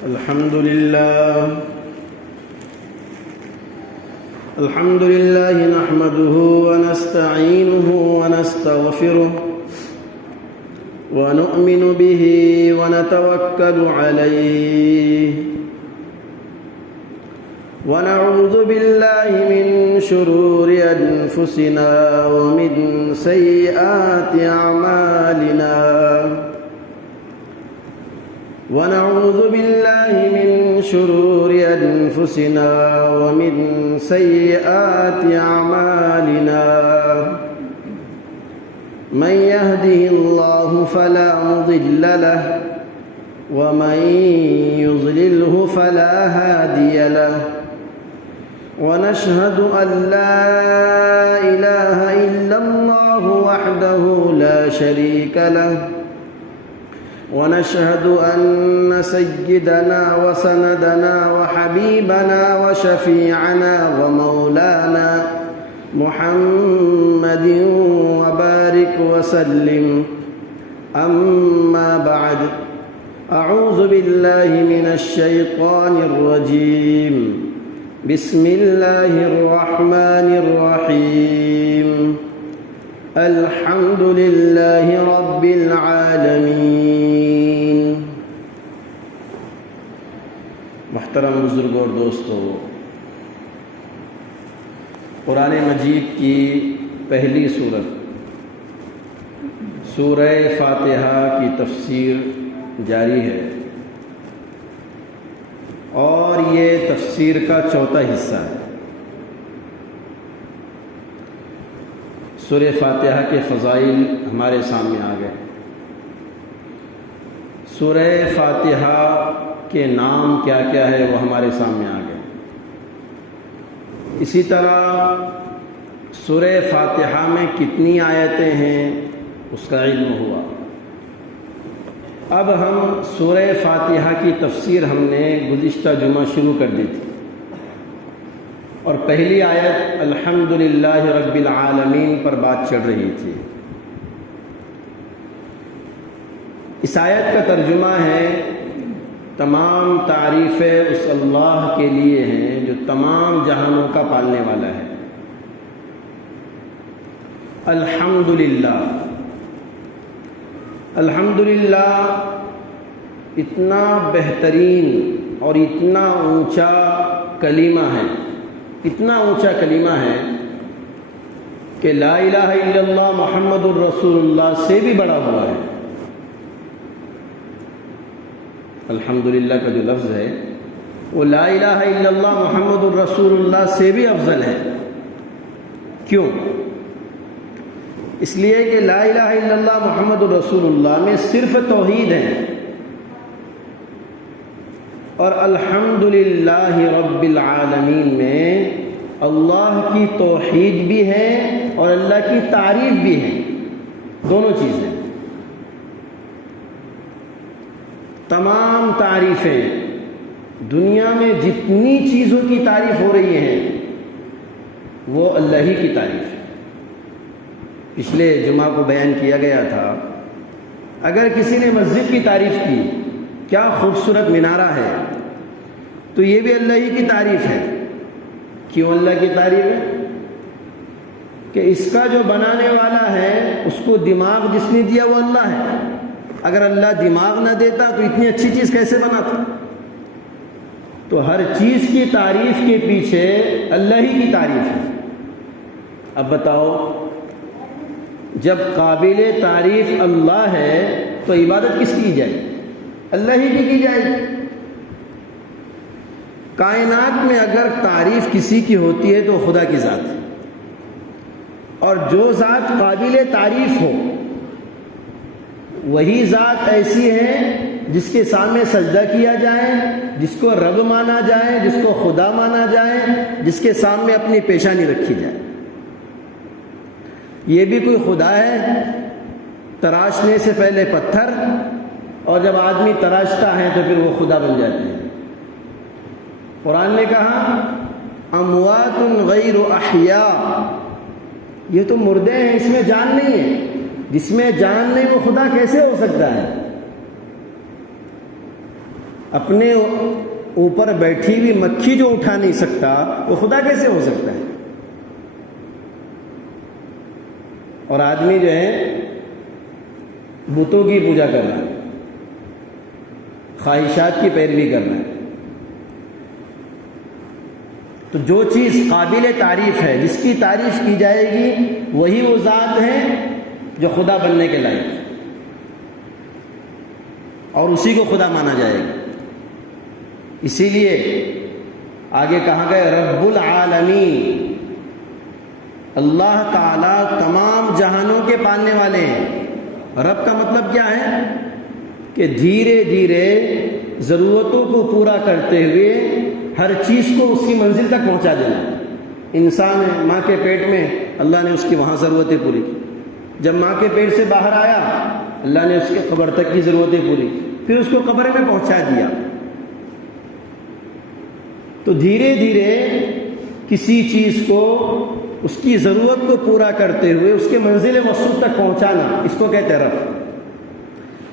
الحمد لله نحمده ونستعينه ونستغفره ونؤمن به ونتوكل عليه ونعوذ بالله من شرور أنفسنا ومن سيئات أعمالنا ونعوذ بالله من شرور أنفسنا ومن سيئات أعمالنا من يهده الله فلا مضل له ومن يضلله فلا هادي له ونشهد أن لا إله إلا الله وحده لا شريك له ونشهد أن سيدنا وسندنا وحبيبنا وشفيعنا ومولانا محمد وبارك وسلم أما بعد أعوذ بالله من الشيطان الرجيم بسم الله الرحمن الرحيم الحمد لله رب العالمين۔ محترم بزرگوں اور دوستو، قرآن مجید کی پہلی سورت سورہ فاتحہ کی تفسیر جاری ہے اور یہ تفسیر کا چوتھا حصہ ہے۔ سورہ فاتحہ کے فضائل ہمارے سامنے آ گئے۔ سورہ فاتحہ کے نام کیا کیا ہے وہ ہمارے سامنے آ گئے۔ اسی طرح سورہ فاتحہ میں کتنی آیتیں ہیں اس کا علم ہوا۔ اب ہم سورہ فاتحہ کی تفسیر ہم نے گزشتہ جمعہ شروع کر دی تھی، اور پہلی آیت الحمدللہ رب العالمین پر بات چل رہی تھی۔ اس آیت کا ترجمہ ہے تمام تعریفیں اس اللہ کے لیے ہیں جو تمام جہانوں کا پالنے والا ہے۔ الحمدللہ، الحمدللہ اتنا بہترین اور اتنا اونچا کلمہ ہے، اتنا اونچا کلمہ ہے کہ لا الہ الا اللہ محمد الرسول اللہ سے بھی بڑا ہوا ہے۔ الحمدللہ کا جو لفظ ہے وہ لا الہ الا اللہ محمد الرسول اللہ سے بھی افضل ہے۔ کیوں؟ اس لیے کہ لا الہ الا اللہ محمد الرسول اللہ میں صرف توحید ہے، اور الحمدللہ رب العالمین میں اللہ کی توحید بھی ہے اور اللہ کی تعریف بھی ہے، دونوں چیزیں۔ تمام تعریفیں، دنیا میں جتنی چیزوں کی تعریف ہو رہی ہیں وہ اللہ ہی کی تعریف ہے۔ پچھلے جمعہ کو بیان کیا گیا تھا، اگر کسی نے مسجد کی تعریف کی، کیا خوبصورت مینارہ ہے، تو یہ بھی اللہ ہی کی تعریف ہے۔ کیوں اللہ کی تعریف ہے؟ کہ اس کا جو بنانے والا ہے اس کو دماغ جس نے دیا وہ اللہ ہے۔ اگر اللہ دماغ نہ دیتا تو اتنی اچھی چیز کیسے بناتا؟ تو ہر چیز کی تعریف کے پیچھے اللہ ہی کی تعریف ہے۔ اب بتاؤ، جب قابل تعریف اللہ ہے تو عبادت کس کی جائے؟ اللہ ہی کی جائے گی۔ کائنات میں اگر تعریف کسی کی ہوتی ہے تو خدا کی ذات ہے، اور جو ذات قابل تعریف ہو وہی ذات ایسی ہے جس کے سامنے سجدہ کیا جائے، جس کو رب مانا جائے، جس کو خدا مانا جائے، جس کے سامنے اپنی پیشانی رکھی جائے۔ یہ بھی کوئی خدا ہے؟ تراشنے سے پہلے پتھر، اور جب آدمی تراشتا ہے تو پھر وہ خدا بن جاتے ہیں۔ قرآن نے کہا اموات غیر احیاء، یہ تو مردے ہیں، اس میں جان نہیں ہے۔ جس میں جان نہیں وہ خدا کیسے ہو سکتا ہے؟ اپنے اوپر بیٹھی ہوئی مکھی جو اٹھا نہیں سکتا وہ خدا کیسے ہو سکتا ہے؟ اور آدمی جو ہے بتوں کی پوجا کر رہا ہے، خواہشات کی پیروی کر رہا ہے۔ تو جو چیز قابل تعریف ہے، جس کی تعریف کی جائے گی، وہی وہ ذات ہے جو خدا بننے کے لائق ہے، اور اسی کو خدا مانا جائے گا۔ اسی لیے آگے کہا گیا رب العالمین، اللہ تعالیٰ تمام جہانوں کے پالنے والے ہیں۔ رب کا مطلب کیا ہے؟ کہ دھیرے دھیرے ضرورتوں کو پورا کرتے ہوئے ہر چیز کو اس کی منزل تک پہنچا دینا۔ انسان ہے، ماں کے پیٹ میں، اللہ نے اس کی وہاں ضرورتیں پوری کی۔ جب ماں کے پیٹ سے باہر آیا، اللہ نے اس کے قبر تک کی ضرورتیں پوری کی، پھر اس کو قبر میں پہنچا دیا۔ تو دھیرے دھیرے کسی چیز کو، اس کی ضرورت کو پورا کرتے ہوئے اس کے منزل مقصود تک پہنچانا، اس کو کہتے ہیں رب۔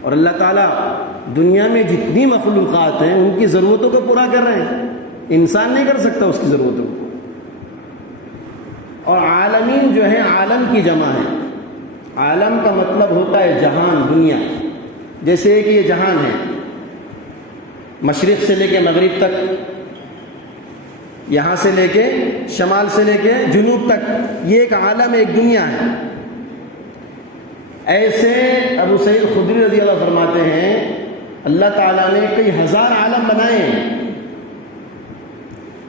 اور اللہ تعالیٰ دنیا میں جتنی مخلوقات ہیں ان کی ضرورتوں کو پورا کر رہے ہیں، انسان نہیں کر سکتا اس کی ضرورتوں کو۔ اور عالمین جو ہے عالم کی جمع ہے۔ عالم کا مطلب ہوتا ہے جہان، دنیا۔ جیسے کہ یہ جہان ہے، مشرق سے لے کے مغرب تک، یہاں سے لے کے شمال سے لے کے جنوب تک، یہ ایک عالم، ایک دنیا ہے۔ ایسے ابو سعید خدری رضی اللہ فرماتے ہیں اللہ تعالیٰ نے کئی ہزار عالم بنائے ہیں۔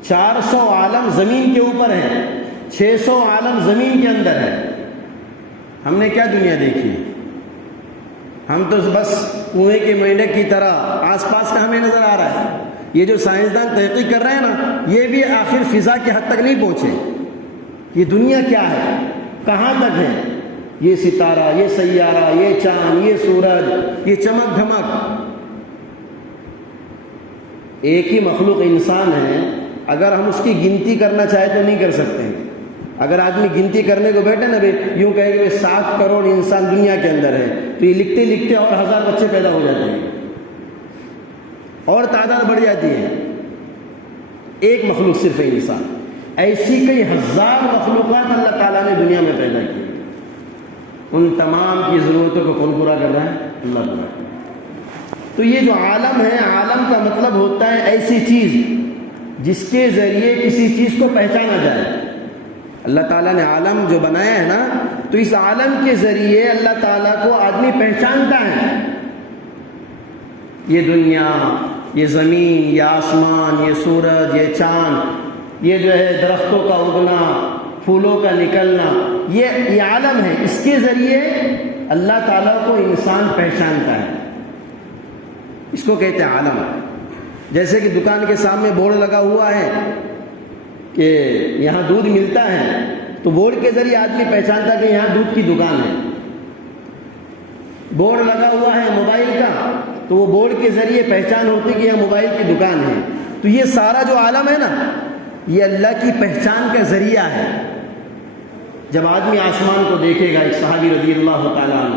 400 عالم زمین کے اوپر ہیں، 600 عالم زمین کے اندر ہے۔ ہم نے کیا دنیا دیکھی ہے؟ ہم تو بس کنویں کے مینڈک کی طرح آس پاس کا ہمیں نظر آ رہا ہے۔ یہ جو سائنسدان تحقیق کر رہے ہیں نا، یہ بھی آخر فضا کی حد تک نہیں پہنچے۔ یہ دنیا کیا ہے، کہاں تک ہے؟ یہ ستارہ، یہ سیارہ، یہ چاند، یہ سورج، یہ چمک دھمک، ایک ہی مخلوق انسان ہے۔ اگر ہم اس کی گنتی کرنا چاہیں تو نہیں کر سکتے۔ اگر آدمی گنتی کرنے کو بیٹھے نا، یوں کہے کہ 7 کروڑ انسان دنیا کے اندر ہے، تو یہ لکھتے لکھتے اور 1000 بچے پیدا ہو جاتے ہیں اور تعداد بڑھ جاتی ہے۔ ایک مخلوق صرف ہے انسان۔ ایسی کئی ہزار مخلوقات اللہ تعالیٰ نے دنیا میں پیدا کی۔ ان تمام کی ضرورتوں کو کون پورا کر رہا ہے؟ اللہ تعالیٰ۔ تو یہ جو عالم ہے، عالم کا مطلب ہوتا ہے ایسی چیز جس کے ذریعے کسی چیز کو پہچانا جائے۔ اللہ تعالیٰ نے عالم جو بنایا ہے نا، تو اس عالم کے ذریعے اللہ تعالیٰ کو آدمی پہچانتا ہے۔ یہ دنیا، یہ زمین، یہ آسمان، یہ سورج، یہ چاند، یہ جو ہے درختوں کا اگنا، پھولوں کا نکلنا، یہ عالم ہے۔ اس کے ذریعے اللہ تعالیٰ کو انسان پہچانتا ہے، اس کو کہتے ہیں عالم۔ جیسے کہ دکان کے سامنے بورڈ لگا ہوا ہے کہ یہاں دودھ ملتا ہے، تو بورڈ کے ذریعے آدمی پہچانتا ہے کہ یہاں دودھ کی دکان ہے۔ بورڈ لگا ہوا ہے موبائل کا، تو وہ بورڈ کے ذریعے پہچان ہوتی کہ یہاں موبائل کی دکان ہے۔ تو یہ سارا جو عالم ہے نا، یہ اللہ کی پہچان کا ذریعہ ہے۔ جب آدمی آسمان کو دیکھے گا، ایک صحابی رضی اللہ تعالیٰ عنہ،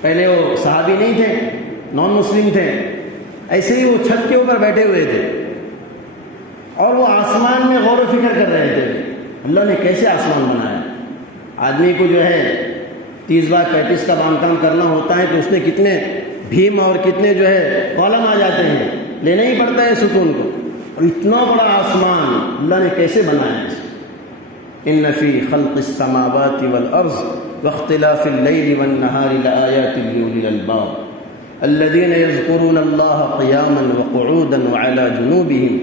پہلے وہ صحابی نہیں تھے، نان مسلم تھے، ایسے ہی وہ چھت کے اوپر بیٹھے ہوئے تھے اور وہ آسمان میں غور و فکر کر رہے تھے، اللہ نے کیسے آسمان بنایا۔ آدمی کو جو ہے 30 بار 35 کا کام کرنا ہوتا ہے، تو اس میں کتنے بھیم اور کتنے جو ہے کالم آ جاتے ہیں، لینا ہی پڑتا ہے ستون کو۔ اور اتنا بڑا آسمان اللہ نے کیسے بنایا ہے؟ ان فی خلق السماوات والارض واختلاف الليل والنهار لآيات لأولي الألباب الذين يذكرون الله قياما وقعودا وعلى جنوبهم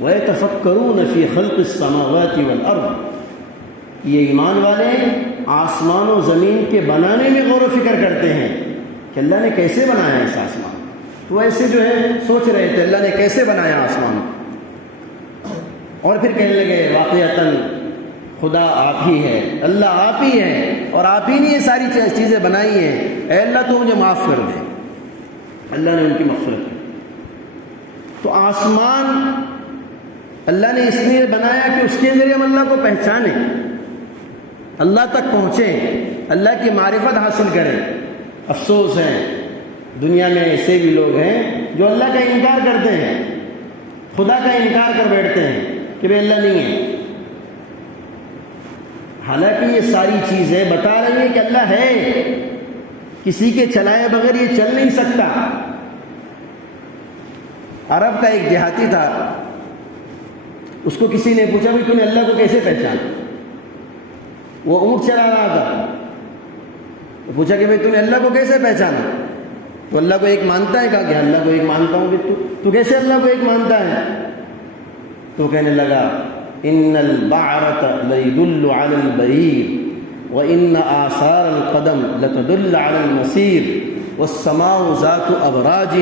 ويتفكرون في خلق السماوات والارض۔ یہ ایمان والے آسمان و زمین کے بنانے میں غور و فکر کرتے ہیں کہ اللہ نے کیسے بنایا اس آسمان۔ تو ایسے جو ہے سوچ رہے تھے اللہ نے کیسے بنایا آسمان، اور پھر کہنے لگے واقعتاً خدا آپ ہی ہے، اللہ آپ ہی ہے، اور آپ ہی نے یہ ساری چیزیں بنائی ہیں، اے اللہ تو مجھے معاف کر دے۔ اللہ نے ان کی مغفرت کی۔ تو آسمان اللہ نے اس لیے بنایا کہ اس کے ذریعے ہم اللہ کو پہچانیں، اللہ تک پہنچیں، اللہ کی معرفت حاصل کریں۔ افسوس ہے دنیا میں ایسے بھی لوگ ہیں جو اللہ کا انکار کرتے ہیں، خدا کا انکار کر بیٹھتے ہیں کہ بھئی اللہ نہیں ہے، حالانکہ یہ ساری چیزیں بتا رہی ہیں کہ اللہ ہے، کسی کے چلائے بغیر یہ چل نہیں سکتا۔ عرب کا ایک دیہاتی تھا، اس کو کسی نے پوچھا بھئی تم نے اللہ کو کیسے پہچانا؟ وہ اونٹ چلا رہا تھا، تو پوچھا کہ بھئی تم نے اللہ کو کیسے پہچانا؟ تو اللہ کو ایک مانتا ہے؟ کہا کہ اللہ کو ایک مانتا ہوں۔ کہ تو کیسے اللہ کو ایک مانتا ہے؟ تو کہنے لگا ان البعرۃ لیدل علی البعیر وان آثار القدم لتدل علی المسیر والسماء ذات ابراج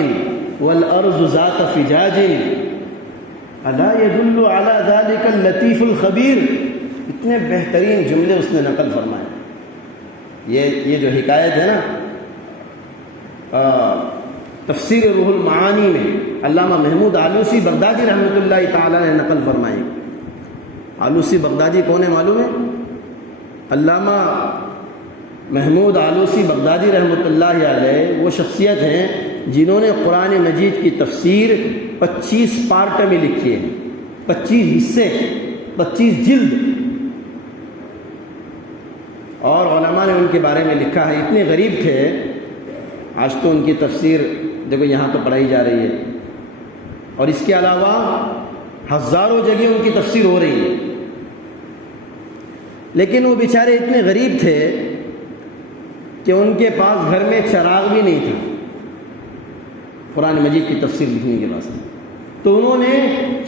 والارض ذات فجاج الا يدل على ذلك اللطیف الخبیر۔ اتنے بہترین جملے اس نے نقل فرمائے۔ یہ جو حکایت ہے نا، تفسیر روح المعانی میں علامہ محمود آلوسی بغدادی رحمۃ اللہ تعالی نے نقل فرمائی۔ آلوسی بغدادی کون ہے معلوم ہے؟ علامہ محمود آلوسی بغدادی رحمۃ اللہ علیہ وہ شخصیت ہیں جنہوں نے قرآن مجید کی تفسیر 25 پارٹ میں لکھی ہے، 25 حصے، 25 جلد، اور علماء نے ان کے بارے میں لکھا ہے۔ اتنے غریب تھے، آج تو ان کی تفسیر دیکھو یہاں تو پڑھائی جا رہی ہے، اور اس کے علاوہ ہزاروں جگہ ان کی تفسیر ہو رہی ہے، لیکن وہ بیچارے اتنے غریب تھے کہ ان کے پاس گھر میں چراغ بھی نہیں تھا قرآن مجید کی تفسیر لکھنے کے واسطے، تو انہوں نے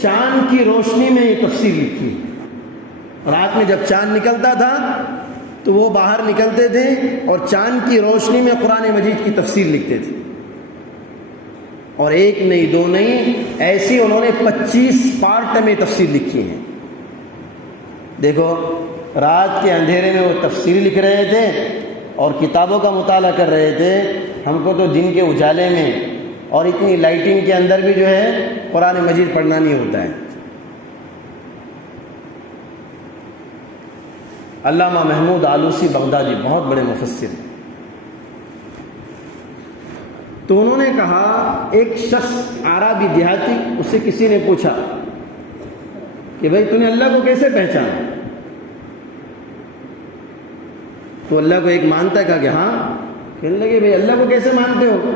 چاند کی روشنی میں یہ تفسیر لکھی۔ رات میں جب چاند نکلتا تھا تو وہ باہر نکلتے تھے اور چاند کی روشنی میں قرآن مجید کی تفسیر لکھتے تھے، اور ایک نہیں دو نہیں، ایسی انہوں نے 25 پارٹ میں تفسیر لکھی ہیں۔ دیکھو رات کے اندھیرے میں وہ تفسیر لکھ رہے تھے اور کتابوں کا مطالعہ کر رہے تھے، ہم کو تو دن کے اجالے میں اور اتنی لائٹنگ کے اندر بھی جو ہے قرآن مجید پڑھنا نہیں ہوتا ہے۔ علامہ محمود آلوسی بغدادی بہت بڑے مفسر ہیں، تو انہوں نے کہا ایک شخص عربی دیہاتی، اس سے کسی نے پوچھا کہ بھائی تم نے اللہ کو کیسے پہچانا؟ تو اللہ کو ایک مانتا ہے؟ کہا کہ ہاں۔ کہنے لگے بھائی اللہ کو کیسے مانتے ہو؟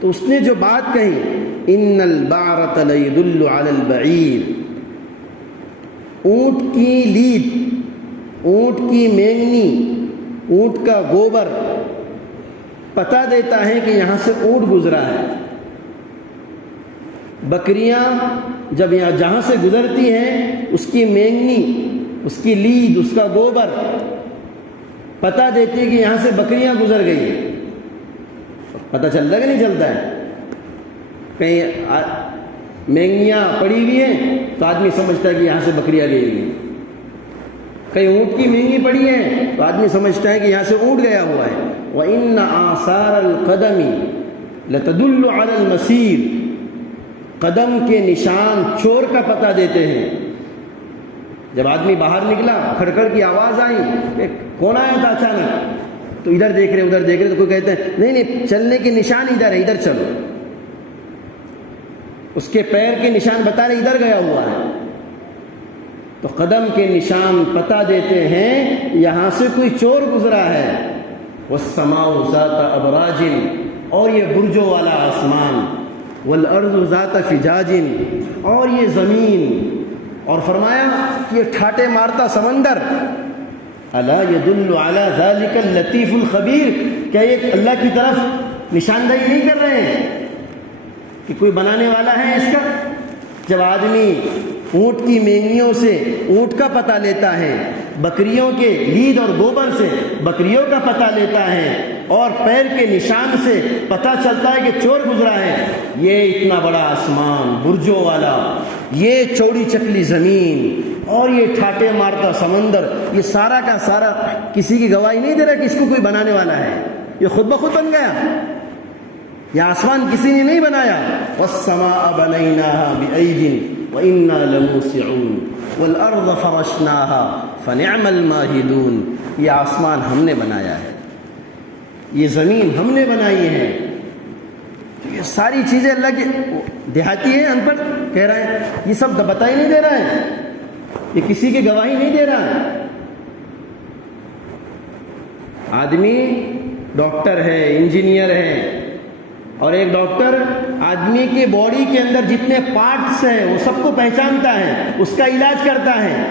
تو اس نے جو بات کہی ان البعرۃ لیدل علی البعیر، اونٹ کی لید، اونٹ کی مینگنی، اونٹ کا گوبر پتہ دیتا ہے کہ یہاں سے اونٹ گزرا ہے۔ بکریاں جب یہاں جہاں سے گزرتی ہیں اس کی مینگنی، اس کی لید، اس کا گوبر پتہ دیتی ہے کہ یہاں سے بکریاں گزر گئی ہیں۔ پتہ چلتا کہ نہیں چلتا ہے؟ کہیں مینگنیاں پڑی ہوئی ہیں تو آدمی سمجھتا ہے کہ یہاں سے بکریاں گئی ہوئی ہیں، کہیں اونٹ کی مینگنی پڑی ہے تو آدمی سمجھتا ہے کہ یہاں سے اونٹ گیا ہوا ہے۔ وَإِنَّ آثَارَ الْقَدَمِ لَتَدُلُّ عَلَى الْمَسِيرِ، قدم کے نشان چور کا پتہ دیتے ہیں۔ جب آدمی باہر نکلا، کھڑکڑ کی آواز آئی کہ کون آیا تھا اچانک، تو ادھر دیکھ رہے ادھر دیکھ رہے، تو کوئی کہتے ہیں نہیں نہیں چلنے کے نشان ادھر ہے، ادھر چلو۔ اس کے پیر کے نشان بتا رہے ادھر گیا ہوا ہے، تو قدم کے نشان پتہ دیتے ہیں یہاں سے کوئی چور گزرا ہے۔ وَالسَّمَاءُ ذَاتَ أَبْرَاجٍ، اور یہ برجوں والا آسمان، وَالْأَرْضُ ذَاتَ فِجَاجٍ، اور یہ زمین، اور فرمایا کہ یہ ٹھاٹے مارتا سمندر۔ الا يدل على ذلك اللطیف الخبیر، کیا یہ اللہ کی طرف نشاندہی نہیں کر رہے ہیں کہ کوئی بنانے والا ہے اس کا؟ جب آدمی اونٹ کی مینگنیوں سے اونٹ کا پتہ لیتا ہے، بکریوں کے لید اور گوبر سے بکریوں کا پتہ لیتا ہے، اور پیر کے نشان سے پتہ چلتا ہے کہ چور گزرا ہے، یہ اتنا بڑا آسمان برجوں والا، یہ چوڑی چکلی زمین، اور یہ ٹھاٹے مارتا سمندر، یہ سارا کا سارا کسی کی گواہی نہیں دے رہا کہ اس کو کوئی بنانے والا ہے، یہ خود بخود بن گیا۔ یہ آسمان کسی نے نہیں بنایا۔ والسماء بنيناها بأيد وإنا لموسعون والأرض فرشناها فنعم الماهدون، یہ آسمان ہم نے بنایا ہے، یہ زمین ہم نے بنائی ہے، تو یہ ساری چیزیں اللہ کی دیہاتی ہے، ان پڑھ کہہ رہے ہیں، یہ سب بتا ہی نہیں دے رہا ہے، یہ کسی کی گواہی نہیں دے رہا ہے۔ آدمی ڈاکٹر ہے، انجینئر ہے، اور ایک ڈاکٹر آدمی کی باڈی کے اندر جتنے پارٹس ہیں وہ سب کو پہچانتا ہے، اس کا علاج کرتا ہے۔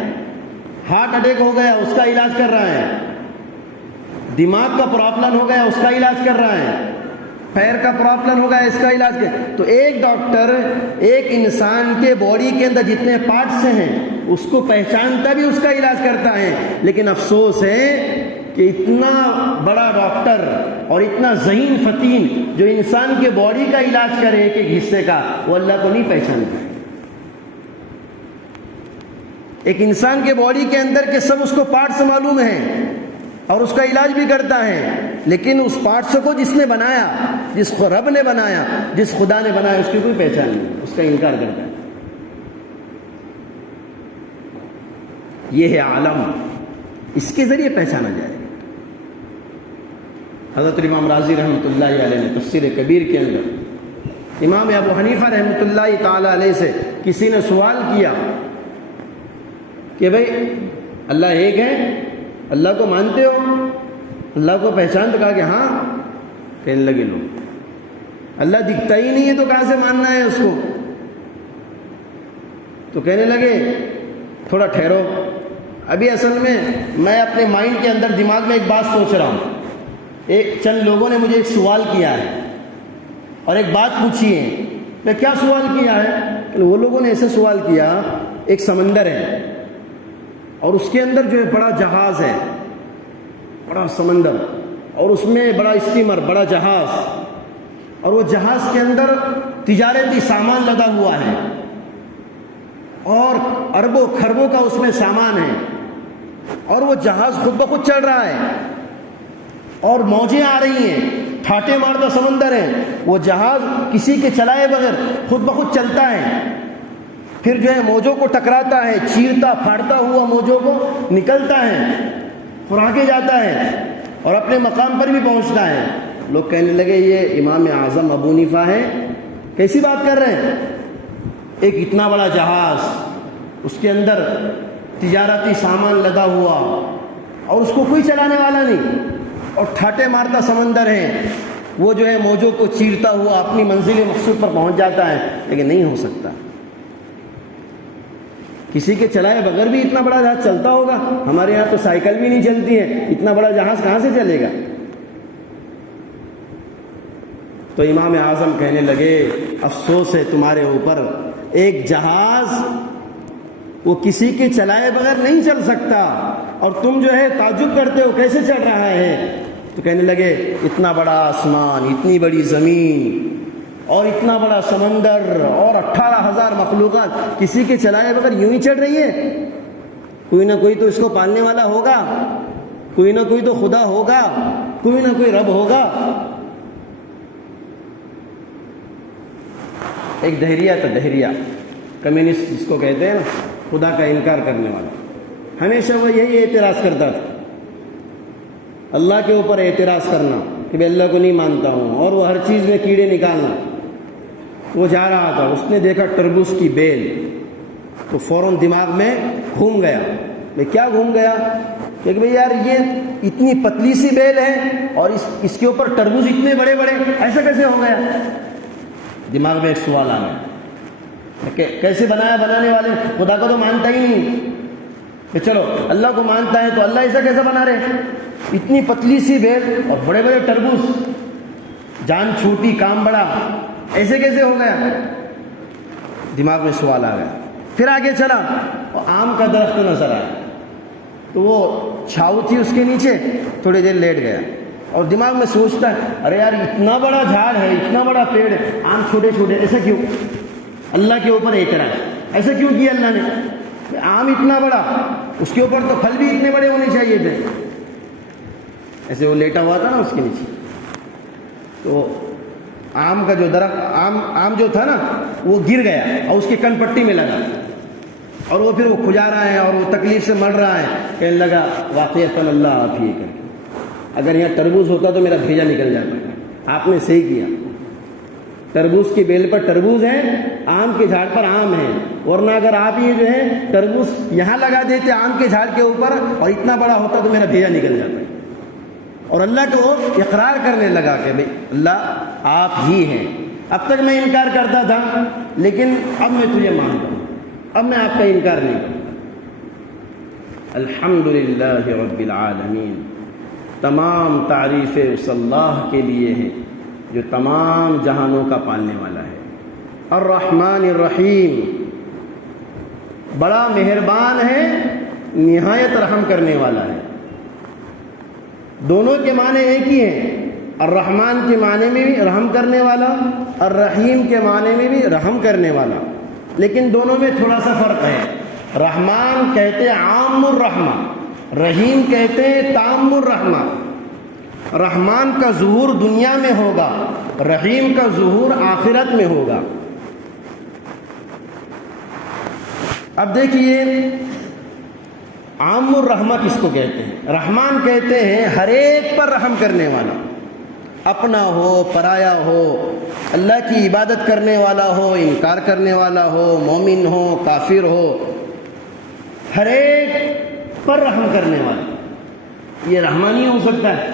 ہارٹ اٹیک ہو گیا، اس کا علاج کر رہا ہے، دماغ کا پرابلم ہو گیا، اس کا علاج کر رہا ہے، پیر کا پرابلم ہو گیا، اس کا علاج کر۔ تو ایک ڈاکٹر ایک انسان کے باڈی کے اندر جتنے پارٹس ہیں اس کو پہچانتا بھی، اس کا علاج کرتا ہے۔ لیکن افسوس ہے کہ اتنا بڑا ڈاکٹر اور اتنا ذہین فطین جو انسان کے باڈی کا علاج کرے ایک ایک حصے کا، وہ اللہ کو نہیں پہچانتا۔ ایک انسان کے باڈی کے اندر کے سب اس کو پارٹس معلوم ہیں اور اس کا علاج بھی کرتا ہے، لیکن اس پارٹس کو جس نے بنایا، جس کو رب نے بنایا، جس خدا نے بنایا، اس کی کوئی پہچان نہیں، اس کا انکار کرتا ہے۔ یہ ہے عالم، اس کے ذریعے پہچانا جائے۔ حضرت امام راضی رحمۃ اللہ علیہ نے تفسیر کبیر کے اندر امام ابو حنیفہ رحمۃ اللہ تعالی علیہ سے کسی نے سوال کیا کہ بھئی اللہ ایک ہے، اللہ کو مانتے ہو، اللہ کو پہچان؟ تو کہا کہ ہاں۔ کہنے لگے لوگ اللہ دکھتا ہی نہیں ہے تو کہاں سے ماننا ہے اس کو؟ تو کہنے لگے تھوڑا ٹھہرو، ابھی اصل میں اپنے مائنڈ کے اندر دماغ میں ایک بات سوچ رہا ہوں۔ چند لوگوں نے مجھے ایک سوال کیا ہے اور ایک بات پوچھی ہے۔ میں کیا سوال کیا ہے؟ کہ وہ لوگوں نے ایسے سوال کیا، ایک سمندر ہے اور اس کے اندر جو ہے بڑا جہاز ہے، بڑا سمندر، اور اس میں بڑا اسٹیمر، بڑا جہاز، اور وہ جہاز کے اندر تجارتی سامان لدا ہوا ہے اور اربوں خربوں کا اس میں سامان ہے، اور وہ جہاز خود بخود چل رہا ہے اور موجیں آ رہی ہیں، ٹھاٹے مارتا سمندر ہے، وہ جہاز کسی کے چلائے بغیر خود بخود چلتا ہے، پھر جو ہے موجوں کو ٹکراتا ہے، چیرتا پھاڑتا ہوا موجوں کو نکلتا ہے اور آگے جاتا ہے اور اپنے مقام پر بھی پہنچتا ہے۔ لوگ کہنے لگے یہ امام اعظم ابو حنیفہ ہے، کیسی بات کر رہے ہیں؟ ایک اتنا بڑا جہاز، اس کے اندر تجارتی سامان لدا ہوا اور اس کو کوئی چلانے والا نہیں، اور ٹھاٹے مارتا سمندر ہے، وہ جو ہے موجوں کو چیرتا ہوا اپنی منزل مقصود پر پہنچ جاتا ہے۔ لیکن نہیں ہو سکتا، کسی کے چلائے بغیر بھی اتنا بڑا جہاز چلتا ہوگا؟ ہمارے یہاں تو سائیکل بھی نہیں چلتی ہے، اتنا بڑا جہاز کہاں سے چلے گا؟ تو امام اعظم کہنے لگے افسوس ہے تمہارے اوپر، ایک جہاز وہ کسی کے چلائے بغیر نہیں چل سکتا، اور تم جو ہے تعجب کرتے ہو کیسے چل رہا ہے؟ تو کہنے لگے اتنا بڑا آسمان، اتنی بڑی زمین اور اتنا بڑا سمندر اور 18,000 مخلوقات کسی کے چلائے بغیر یوں ہی چل رہی ہے؟ کوئی نہ کوئی تو اس کو پالنے والا ہوگا، کوئی نہ کوئی تو خدا ہوگا، کوئی نہ کوئی رب ہوگا۔ ایک دہریہ تھا، دہریہ کمیونسٹ جس کو کہتے ہیں نا، خدا کا انکار کرنے والا، ہمیشہ وہ یہی اعتراض کرتا تھا، اللہ کے اوپر اعتراض کرنا کہ میں اللہ کو نہیں مانتا ہوں، اور وہ ہر چیز میں کیڑے نکالنا۔ وہ جا رہا تھا، اس نے دیکھا تربوز کی بیل، تو فوراً دماغ میں گھوم گیا۔ میں کیا گھوم گیا؟ کہ بھئی یار یہ اتنی پتلی سی بیل ہے اور اس کے اوپر تربوز اتنے بڑے بڑے، ایسا کیسے ہو گیا؟ دماغ میں ایک سوال آ گیا کہ کیسے بنایا؟ بنانے والے خدا کو تو مانتا ہی نہیں، کہ چلو اللہ کو مانتا ہے تو اللہ ایسا کیسے بنا رہے؟ اتنی پتلی سی بیل اور بڑے بڑے تربوز، جان چھوٹی کام بڑا، ایسے کیسے ہو گیا؟ دماغ میں سوال آ گیا۔ پھر آگے چلا اور آم کا درخت نظر آیا، تو وہ چھاؤ تھی اس کے نیچے، تھوڑی دیر لیٹ گیا اور دماغ میں سوچتا ہے ارے یار اتنا بڑا جھاڑ ہے، اتنا بڑا پیڑ ہے، آم چھوٹے چھوٹے، ایسا کیوں؟ اللہ کے اوپر اعتراض، ایسا کیوں کیا اللہ نے؟ آم اتنا بڑا، اس کے اوپر تو پھل بھی اتنے بڑے ہونے چاہیے تھے۔ ایسے وہ لیٹا ہوا تھا نا اس کے نیچے، تو آم کا جو درخت، آم جو تھا نا وہ گر گیا اور اس کی کن پٹی میں لگا، اور وہ پھر وہ کھجا رہا ہے اور وہ تکلیف سے مر رہا ہے۔ کہنے لگا واقعتاً اللہ آپ ہی کر کے، اگر یہاں تربوز ہوتا تو میرا بھیجا نکل جاتا، آپ نے صحیح کیا۔ تربوز کی بیل پر تربوز ہے، آم کے جھاڑ پر آم ہے، ورنہ اگر آپ یہ جو ہے تربوز یہاں لگا دیتے آم کے جھاڑ کے اوپر اور اتنا بڑا ہوتا تو میرا بھیجا نکل جاتا ہے۔ اور اللہ کو اقرار کرنے لگا کہ بھئی اللہ آپ ہی ہیں، اب تک میں انکار کرتا تھا لیکن اب میں تجھے مانتا ہوں، اب میں آپ کا انکار نہیں کرتا۔ الحمدللہ رب العالمین، تمام تعریفیں اس اللہ کے لیے ہیں جو تمام جہانوں کا پالنے والا ہے۔ الرحمن الرحیم، بڑا مہربان ہے، نہایت رحم کرنے والا ہے۔ دونوں کے معنی ایک ہی ہیں، الرحمن کے معنی میں بھی رحم کرنے والا، الرحیم کے معنی میں بھی رحم کرنے والا، لیکن دونوں میں تھوڑا سا فرق ہے۔ رحمان کہتے ہیں عام الرحمہ، رحیم کہتے ہیں تام الرحمہ۔ رحمان کا ظہور دنیا میں ہوگا، رحیم کا ظہور آخرت میں ہوگا۔ اب دیکھیے عام الرحمہ کس کو کہتے ہیں؟ رحمان کہتے ہیں ہر ایک پر رحم کرنے والا، اپنا ہو پرایا ہو، اللہ کی عبادت کرنے والا ہو انکار کرنے والا ہو، مومن ہو کافر ہو، ہر ایک پر رحم کرنے والا۔ یہ رحمان نہیں ہو سکتا ہے،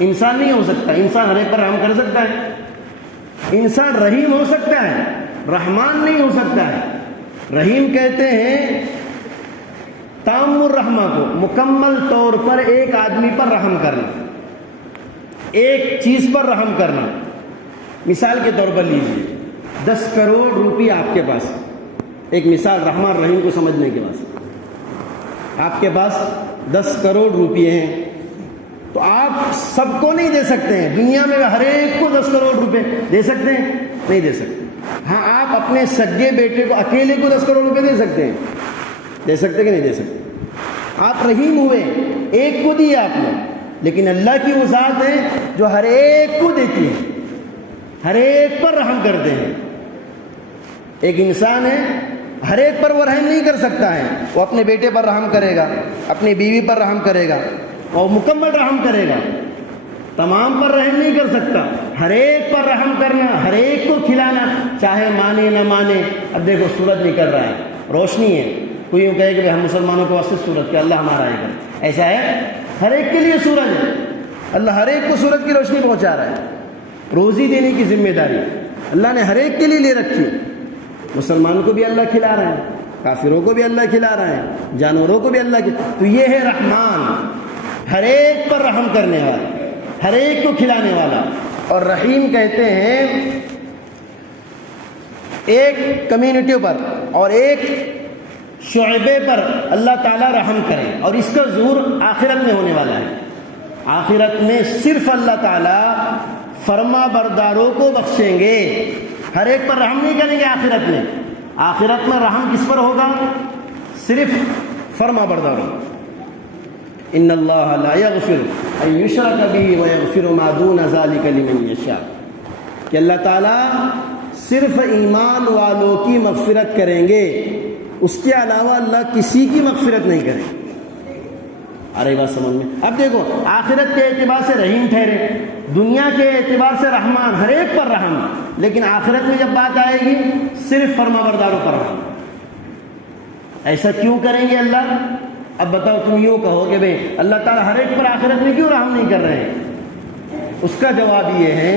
انسان نہیں ہو سکتا۔ انسان ہر ایک پر رحم کر سکتا ہے، انسان رحیم ہو سکتا ہے، رحمان نہیں ہو سکتا ہے۔ رحیم کہتے ہیں تام الرحمہ کو، مکمل طور پر ایک آدمی پر رحم کرنا، ایک چیز پر رحم کرنا۔ مثال کے طور پر لیجیے 10 کروڑ روپی آپ کے پاس، ایک مثال رحمان رحیم کو سمجھنے کے واسطے، آپ کے پاس 10 کروڑ روپے ہیں، تو آپ سب کو نہیں دے سکتے ہیں، دنیا میں ہر ایک کو 10 کروڑ روپے دے سکتے ہیں؟ نہیں دے سکتے۔ ہاں آپ اپنے سگے بیٹے کو اکیلے کو 10 کروڑ روپے دے سکتے ہیں، دے سکتے کہ نہیں دے سکتے؟ آپ رحیم ہوئے، ایک کو دیے آپ نے، لیکن اللہ کی وہ ذات ہے جو ہر ایک کو دیتی ہے، ہر ایک پر رحم کرتے ہیں۔ ایک انسان ہے، ہر ایک پر وہ رحم نہیں کر سکتا ہے، وہ اپنے بیٹے پر رحم کرے گا، اپنی بیوی پر رحم کرے گا اور مکمل رحم کرے گا، تمام پر رحم نہیں کر سکتا۔ ہر ایک پر رحم کرنا، ہر ایک کو کھلانا، چاہے مانے نہ مانے۔ اب دیکھو سورج نکل رہا ہے، روشنی ہے، کوئی یوں کہے کہ ہم مسلمانوں کے واسطے سورج کہ اللہ ہمارا ہے کر، ایسا ہے؟ ہر ایک کے لیے سورج ہے، اللہ ہر ایک کو سورج کی روشنی پہنچا رہا ہے۔ روزی دینے کی ذمہ داری اللہ نے ہر ایک کے لیے لے رکھی، مسلمانوں کو بھی اللہ کھلا رہا ہے، کافروں کو بھی اللہ کھلا رہا ہے، جانوروں کو بھی اللہ کھلا۔ تو یہ ہے رحمان، ہر ایک پر رحم کرنے والا، ہر ایک کو کھلانے والا۔ اور رحیم کہتے ہیں ایک کمیونٹی پر اور ایک شعبے پر اللہ تعالیٰ رحم کرے، اور اس کا ظہور آخرت میں ہونے والا ہے۔ آخرت میں صرف اللہ تعالیٰ فرما برداروں کو بخشیں گے، ہر ایک پر رحم نہیں کریں گے۔ آخرت میں رحم کس پر ہوگا؟ صرف فرما برداروں۔ ان اللہ لا یغفر ان یشرک بہ ویغفر ما دون ذلک لمن یشاء، کہ اللہ تعالیٰ صرف ایمان والوں کی مغفرت کریں گے، اس کے علاوہ اللہ کسی کی مغفرت نہیں کریں گے۔ ارے بات سمجھ میں؟ اب دیکھو آخرت کے اعتبار سے رحیم ٹھہرے، دنیا کے اعتبار سے رحمان، ہر ایک پر رحم، لیکن آخرت میں جب بات آئے گی صرف فرما برداروں پر رحم۔ ایسا کیوں کریں گے اللہ؟ اب بتاؤ، تم یوں کہو کہ بھئی اللہ تعالیٰ ہر ایک پر آخرت میں کیوں رحم نہیں کر رہے ہیں؟ اس کا جواب یہ ہے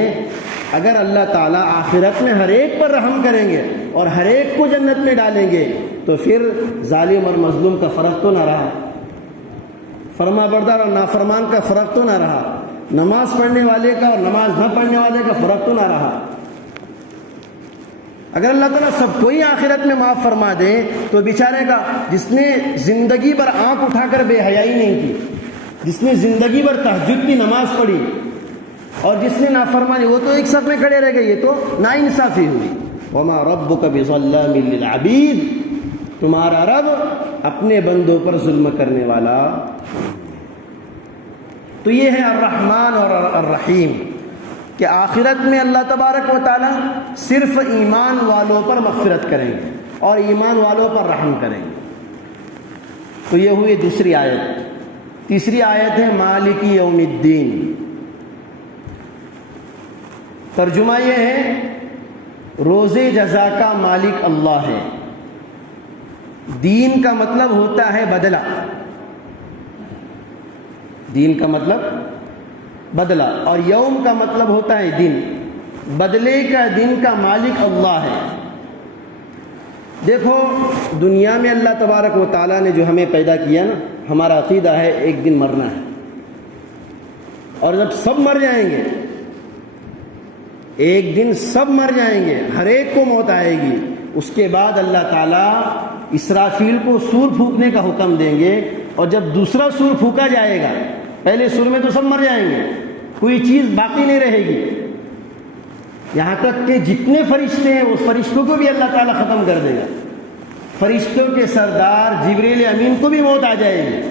اگر اللہ تعالیٰ آخرت میں ہر ایک پر رحم کریں گے اور ہر ایک کو جنت میں ڈالیں گے تو پھر ظالم اور مظلوم کا فرق تو نہ رہا، فرما بردار اور نافرمان کا فرق تو نہ رہا، نماز پڑھنے والے کا اور نماز نہ پڑھنے والے کا فرق تو نہ رہا۔ اگر اللہ تعالیٰ سب کو ہی آخرت میں معاف فرما دے تو بیچارے کا جس نے زندگی بھر آنکھ اٹھا کر بے حیائی نہیں کی، جس نے زندگی بھر تہجد کی نماز پڑھی اور جس نے نافرمانی، وہ تو ایک صف میں کھڑے رہ گئے، یہ تو ناانصافی ہوئی۔ وما ربک بظلام للعبید، تمہارا رب اپنے بندوں پر ظلم کرنے والا۔ تو یہ ہے الرحمن اور الرحیم، کہ آخرت میں اللہ تبارک و تعالی صرف ایمان والوں پر مغفرت کریں گے اور ایمان والوں پر رحم کریں گے۔ تو یہ ہوئی دوسری آیت۔ تیسری آیت ہے مالک یوم الدین۔ ترجمہ یہ ہے روز جزا کا مالک اللہ ہے۔ دین کا مطلب ہوتا ہے بدلہ، دین کا مطلب بدلہ، اور یوم کا مطلب ہوتا ہے دن۔ بدلے کا دن کا مالک اللہ ہے۔ دیکھو دنیا میں اللہ تبارک و تعالیٰ نے جو ہمیں پیدا کیا نا، ہمارا عقیدہ ہے ایک دن مرنا ہے، اور جب سب مر جائیں گے، ایک دن سب مر جائیں گے، ہر ایک کو موت آئے گی، اس کے بعد اللہ تعالیٰ اسرافیل کو سور پھونکنے کا حکم دیں گے، اور جب دوسرا سور پھونکا جائے گا، پہلے سور میں تو سب مر جائیں گے، کوئی چیز باقی نہیں رہے گی، یہاں تک کہ جتنے فرشتے ہیں وہ فرشتوں کو بھی اللہ تعالیٰ ختم کر دے گا۔ فرشتوں کے سردار جبریل امین کو بھی موت آ جائے گی۔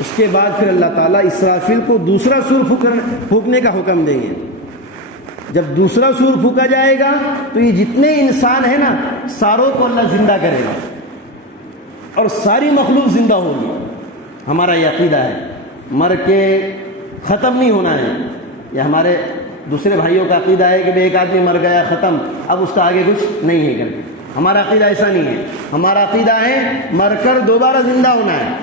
اس کے بعد پھر اللہ تعالیٰ اسرافیل کو دوسرا سور پھونکنے کا حکم دیں گے۔ جب دوسرا سور پھونکا جائے گا تو یہ جتنے انسان ہیں نا، ساروں کو اللہ زندہ کرے گا، اور ساری مخلوق زندہ ہوگی۔ ہمارا یہ عقیدہ ہے، مر کے ختم نہیں ہونا ہے۔ یہ ہمارے دوسرے بھائیوں کا عقیدہ ہے کہ ایک آدمی مر گیا ختم، اب اس کا آگے کچھ نہیں ہے کر کے۔ ہمارا عقیدہ ایسا نہیں ہے، ہمارا عقیدہ ہے مر کر دوبارہ زندہ ہونا ہے۔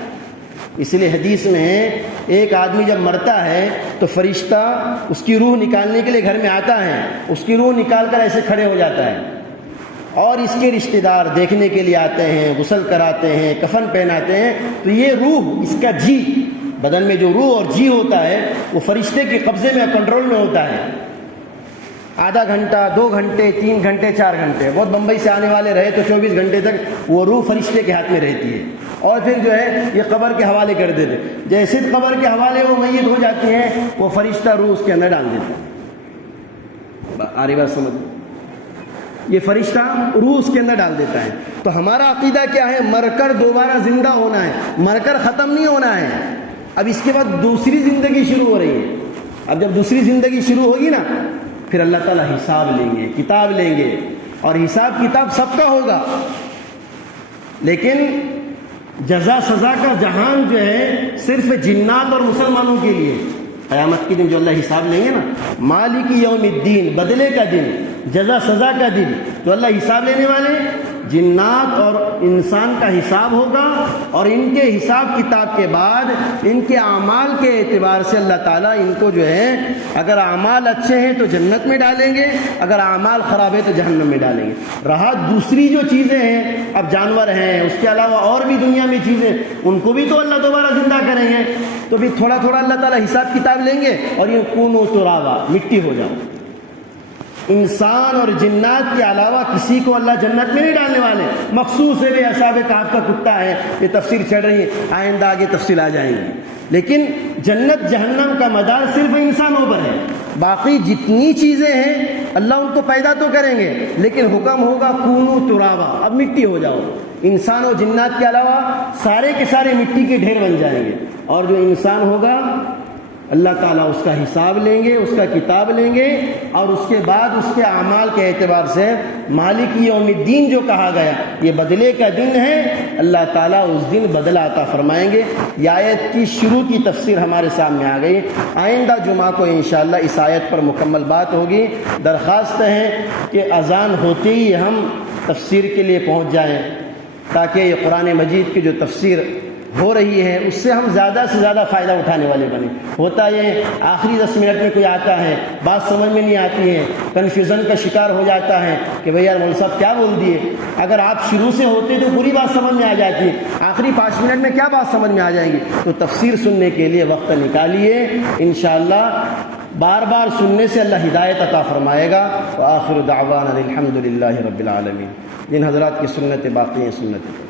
اس لیے حدیث میں ہے ایک آدمی جب مرتا ہے تو فرشتہ اس کی روح نکالنے کے لیے گھر میں آتا ہے، اس کی روح نکال کر ایسے کھڑے ہو جاتا ہے، اور اس کے رشتہ دار دیکھنے کے لیے آتے ہیں، غسل کراتے ہیں، کفن پہناتے ہیں، تو یہ روح، اس کا جی، بدن میں جو روح اور جی ہوتا ہے وہ فرشتے کے قبضے میں، کنٹرول میں ہوتا ہے۔ آدھا گھنٹہ، 2 گھنٹے، 3 گھنٹے، 4 گھنٹے، بہت بمبئی سے آنے والے رہے تو 24 گھنٹے تک وہ روح فرشتے کے ہاتھ میں رہتی ہے، اور پھر جو ہے یہ قبر کے حوالے کر دیتے۔ جیسے قبر کے حوالے وہ میت ہو جاتی ہے، وہ فرشتہ روح اس کے اندر ڈال دیتا ہے۔ آ رہی بات سمجھ؟ یہ فرشتہ روح اس کے اندر ڈال دیتا ہے۔ تو ہمارا عقیدہ کیا ہے؟ مر کر دوبارہ زندہ ہونا ہے، مر کر ختم نہیں ہونا ہے۔ اب اس کے بعد دوسری زندگی شروع ہو رہی ہے۔ اب جب دوسری زندگی شروع ہوگی نا، پھر اللہ تعالیٰ حساب لیں گے، کتاب لیں گے، اور حساب کتاب سب کا ہوگا، لیکن جزا سزا کا جہان جو ہے صرف جنات اور مسلمانوں کے لیے۔ قیامت کے دن جو اللہ حساب لیں گے نا، مالک یوم الدین، بدلے کا دن، جزا سزا کا دن، تو اللہ حساب لینے والے جنات اور انسان کا حساب ہوگا، اور ان کے حساب کتاب کے بعد ان کے اعمال کے اعتبار سے اللہ تعالیٰ ان کو جو ہے، اگر اعمال اچھے ہیں تو جنت میں ڈالیں گے، اگر اعمال خراب ہے تو جہنم میں ڈالیں گے۔ رہا دوسری جو چیزیں ہیں، اب جانور ہیں، اس کے علاوہ اور بھی دنیا میں چیزیں، ان کو بھی تو اللہ دوبارہ زندہ کریں گے، تو بھی تھوڑا تھوڑا اللہ تعالیٰ حساب کتاب لیں گے، اور یہ کونو ترابا، مٹی ہو جاؤ۔ انسان اور جنات کے علاوہ کسی کو اللہ جنت میں نہیں ڈالنے والے۔ مخصوص ہے اصحاب کہف کا کتا ہے، یہ تفسیر چڑھ رہی ہے، آئندہ آگے تفصیل آ جائیں گی، لیکن جنت جہنم کا مدار صرف انسانوں پر ہے۔ باقی جتنی چیزیں ہیں اللہ ان کو پیدا تو کریں گے، لیکن حکم ہوگا کونو ترابا، اب مٹی ہو جاؤ۔ انسان اور جنات کے علاوہ سارے کے سارے مٹی کے ڈھیر بن جائیں گے، اور جو انسان ہوگا اللہ تعالیٰ اس کا حساب لیں گے، اس کا کتاب لیں گے، اور اس کے بعد اس کے اعمال کے اعتبار سے مالک یوم الدین جو کہا گیا، یہ بدلے کا دن ہے، اللہ تعالیٰ اس دن بدلہ عطا فرمائیں گے۔ یہ آیت کی شروع کی تفسیر ہمارے سامنے آ گئی، آئندہ جمعہ کو انشاءاللہ اس آیت پر مکمل بات ہوگی۔ درخواست ہے کہ اذان ہوتے ہی ہم تفسیر کے لیے پہنچ جائیں، تاکہ یہ قرآن مجید کی جو تفسیر ہو رہی ہے اس سے ہم زیادہ سے زیادہ فائدہ اٹھانے والے بنیں۔ ہوتا یہ آخری 10 منٹ میں کوئی آتا ہے، بات سمجھ میں نہیں آتی ہے، کنفیوژن کا شکار ہو جاتا ہے کہ بھئی یار مولوی صاحب کیا بول دیے۔ اگر آپ شروع سے ہوتے تو پوری بات سمجھ میں آ جاتی ہے، آخری 5 منٹ میں کیا بات سمجھ میں آ جائیں گی۔ تو تفسیر سننے کے لیے وقت نکالیے، انشاءاللہ بار بار سننے سے اللہ ہدایت عطا فرمائے گا۔ وآخر دعوانا الحمدللہ رب العالمین۔ جن حضرات کی سنت باقی ہیں سنت